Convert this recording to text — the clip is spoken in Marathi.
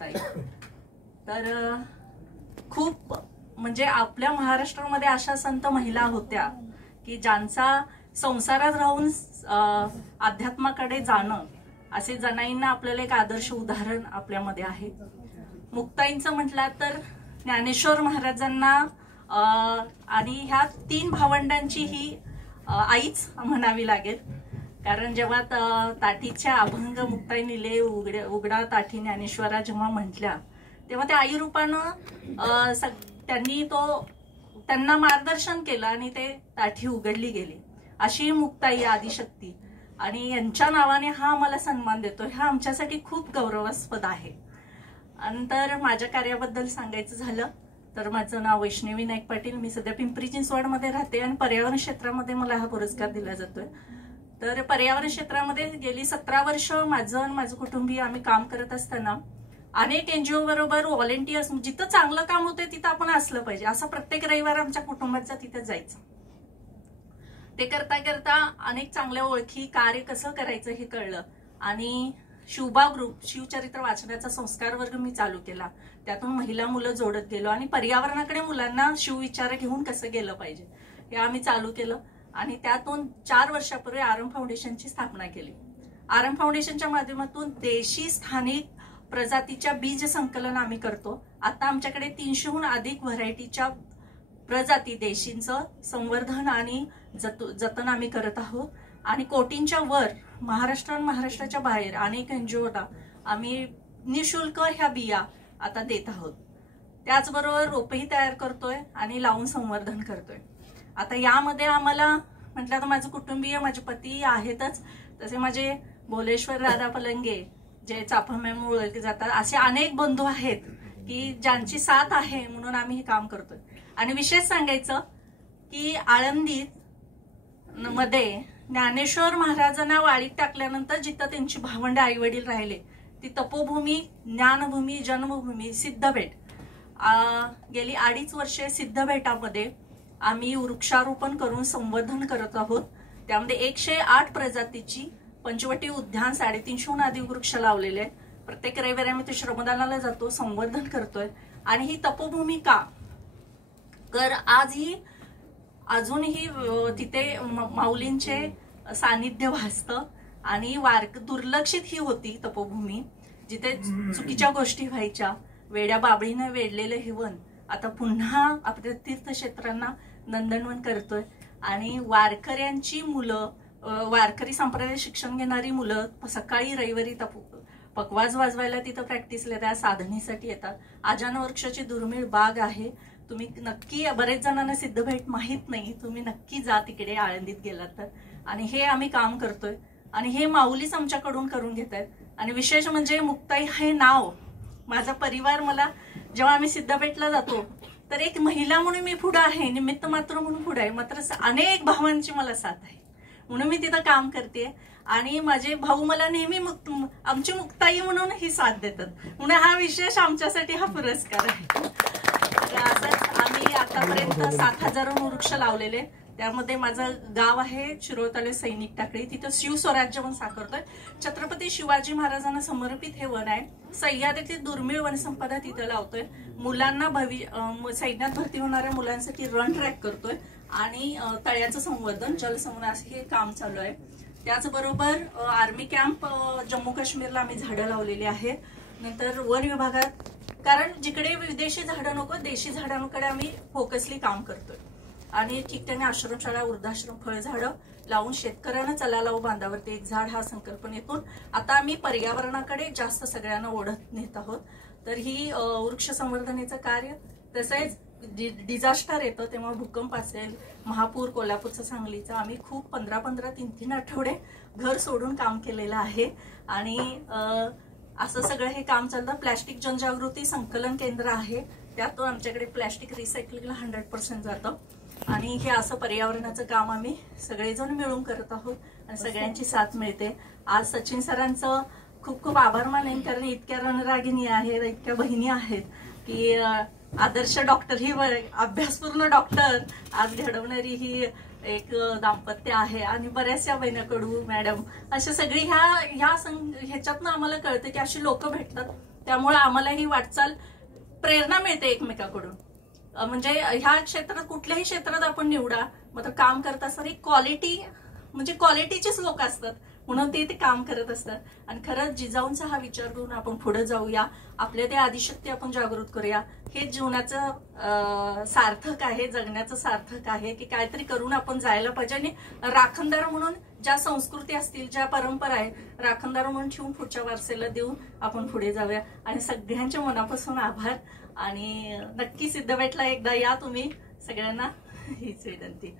तर खूप म्हणजे आपल्या महाराष्ट्रामध्ये अशा संत महिला होत्या की ज्यांचा संसारात राहून अध्यात्माकडे जाणं असे जनाईंना आपल्याला एक आदर्श उदाहरण आपल्यामध्ये आहे। मुक्ताईंचं म्हटलं तर ज्ञानेश्वर महाराजांना आणि ह्या तीन भावंडांची ही आईच म्हणावी लागेल, कारण जेव्हा ताटीच्या अभंग मुक्ताई निले उघडा ताठी ज्ञानेश्वरा जेव्हा म्हटल्या तेव्हा त्या आई रूपानं त्यांना मार्गदर्शन केलं आणि ते ताठी उघडली गेली। अशी मुक्ताई आदिशक्ती आणि यांच्या नावाने हा आम्हाला सन्मान देतो, हा आमच्यासाठी खूप गौरवास्पद आहे। नंतर माझ्या कार्याबद्दल सांगायचं झालं तर माझं नाव वैष्णवी नाईक पाटील, मी सध्या पिंपरी चिंचवडमध्ये राहते आणि पर्यावरण क्षेत्रामध्ये मला हा पुरस्कार दिला जातोय। तर पर्यावरण क्षेत्रामध्ये गेली 17 वर्ष माझं कुटुंबीय आम्ही काम करत असताना अनेक एनजीओ बरोबर व्हॉलेंटियर्स, जिथं चांगलं काम होतंय तिथं आपण असलं पाहिजे असं प्रत्येक रविवार आमच्या कुटुंबाचं तिथे जायचं। ते करता करता अनेक चांगल्या ओळखी, कार्य कसं करायचं हे कळलं आणि शिवबा ग्रुप शिवचरित्र वाचनाचा संस्कार वर्ग मी चालू केला। त्यातून महिला मुलं जोडत गेलो आणि पर्यावरणाकडे मुलांना शिवविचार घेऊन कसं गेलं पाहिजे हे आम्ही चालू केलं आणि त्यातून 4 वर्षापूर्वी आरम फाउंडेशनची स्थापना केली। आरम फाउंडेशनच्या माध्यमातून देशी स्थानिक प्रजातीच्या बीज संकलन आम्ही करतो। आता आमच्याकडे 300हून अधिक व्हरायटीच्या प्रजाती देशींचं संवर्धन आणि जतन आम्ही करत आहोत आणि कोटींच्या वर महाराष्ट्राच्या बाहेर अनेक एनजीओला आम्ही निशुल्क ह्या बिया आता देत आहोत। त्याचबरोबर रोपही तयार करतोय आणि लावून संवर्धन करतोय। आता यामध्ये आम्हाला म्हटलं तर माझं कुटुंबीय, माझे पती आहेतच, तसे माझे भोलेश्वर दादा पलंगे जे चाफाम्यामुळे ओळखले जातात, असे अनेक बंधू आहेत की ज्यांची साथ आहे म्हणून आम्ही हे काम करतोय। आणि विशेष सांगायचं की आळंदीत मध्ये ज्ञानेश्वर महाराजांना वाळीत टाकल्यानंतर जिथं त्यांची भावंड आई वडील राहिले ती तपोभूमी, ज्ञानभूमी, जन्मभूमी सिद्धभेट, गेली 2.5 वर्षे सिद्धभेटामध्ये आम्ही वृक्षारोपण करून संवर्धन करत आहोत। त्यामध्ये 108 प्रजातीची पंचवटी उद्यान 350हून अधिक वृक्ष लावलेले आहेत। प्रत्येक रविवारी आम्ही ते श्रमदानाला जातो, संवर्धन करतोय। आणि ही तपोभूमी का कर आजही अजूनही तिथे माऊलींचे सानिध्य भासतं आणि दुर्लक्षित ही होती तपोभूमी, जिथे चुकीच्या गोष्टी व्हायच्या, वेड्या बाबळीने वेढलेलं हे वन आता पुन्हा आपल्या तीर्थक्षेत्रांना नंदनवन करतोय आणि वारकऱ्यांची मुलं, वारकरी संप्रदाय शिक्षण घेणारी मुलं सकाळी रविवारी पकवाज वाजवायला तिथं प्रॅक्टिसला त्या साधनेसाठी येतात। आजान वृक्षाची दुर्मिळ बाग आहे, तुम्ही नक्की, बरेच जणांना सिद्धभेट माहित नाही, तुम्ही नक्की जा तिकडे आळंदीत गेलात तर। आणि हे आम्ही काम करतोय आणि हे माऊलीच आमच्याकडून करून घेत आहेत। आणि विशेष म्हणजे मुक्ताई हे नाव, माझा परिवार मला जेव्हा आम्ही सिद्धभेटला जातो तर एक महिला म्हणून मी पुढे आहे, निमित्त मात्र म्हणून पुढे आहे, मात्र अनेक भावांची मला साथ आहे म्हणून मी तिथं काम करते आणि माझे भाऊ मला नेहमी आमची मुक्ताई म्हणून ही साथ देतात, म्हणून हा विशेष आमच्यासाठी हा पुरस्कार आहे। असंच आम्ही आतापर्यंत 7,000 वृक्ष लावलेले, त्यामध्ये माझं गाव आहे शिरोळ तालुक्यात सैनिक टाकळी, तिथं शिवस्वराज्य वन साकारतोय। छत्रपती शिवाजी महाराजांना समर्पित हे वन आहे। सह्याद्रीतील दुर्मिळ वनसंपदा तिथं लावतोय। मुलांना सैन्यात भरती होणाऱ्या मुलांसाठी रन ट्रॅक करतोय आणि तळ्याचं संवर्धन, जलसंवर्धन हे काम चालू आहे। त्याचबरोबर आर्मी कॅम्प जम्मू काश्मीरला आम्ही झाडं लावलेली आहेत। नंतर वन विभागात, कारण जिकडे विदेशी झाडं नको देशी झाडांकडे आम्ही फोकसली काम करतोय आणि ठिकठिकाणी आश्रमशाळा, वृद्धाश्रम, फळझाडं लावून शेतकऱ्यांना चला लावू बांधावरती एक झाड हा संकल्पनेतून आता आम्ही पर्यावरणाकडे जास्त सगळ्यांना ओढत नेत आहोत। तर ही वृक्ष संवर्धनेचं कार्य, तसेच डिझास्टर येतं तेव्हा भूकंप असेल, महापूर, कोल्हापूरचा, सांगलीचा, आम्ही खूप 15-15, 3-3 आठवडे घर सोडून काम केलेलं आहे आणि असं सगळं हे काम चालतं। प्लॅस्टिक जनजागृती संकलन केंद्र आहे, त्यातून आमच्याकडे प्लॅस्टिक रिसायकलिंगला 100% जातं आणि हे असं पर्यावरणाचं काम आम्ही सगळेजण मिळून करत आहोत आणि सगळ्यांची साथ मिळते। आज सचिन सरांचं खूप खूप आभार मानेन, कारण इतक्या रणरागिणी आहेत, इतक्या बहिणी आहेत की आदर्श डॉक्टर ही अभ्यासपूर्ण डॉक्टर आज घडवणारी ही एक दाम्पत्य आहे आणि बऱ्याचशा बहिणाकडू मॅडम अशा सगळी ह्याच्यातनं आम्हाला कळतं की अशी लोक भेटतात त्यामुळे आम्हाला ही वाटचाल प्रेरणा मिळते एकमेकाकडून. म्हणजे ह्या क्षेत्रात कुठल्याही क्षेत्रात आपण निवडा, मात्र काम करत असताना क्वालिटी म्हणजे क्वालिटीचेच लोक असतात, म्हणून ते काम करत असतात. आणि खरंच जिजाऊंचा हा विचार करून आपण पुढे जाऊया, आपल्या त्या आदिशक्ती आपण जागृत करूया. हे जीवनाचं सार्थक आहे, जगण्याचं सार्थक आहे की काहीतरी करून आपण जायला पाहिजे. आणि राखणदार म्हणून ज्या संस्कृती असतील, ज्या परंपरा आहेत, राखणदार म्हणून ठेवून पुढच्या वारसेला देऊन आपण पुढे जाऊया. आणि सगळ्यांच्या मनापासून आभार. आणि नक्की सिद्धपेठला एकदा या तुम्ही सगळ्यांना, हीच विनंती.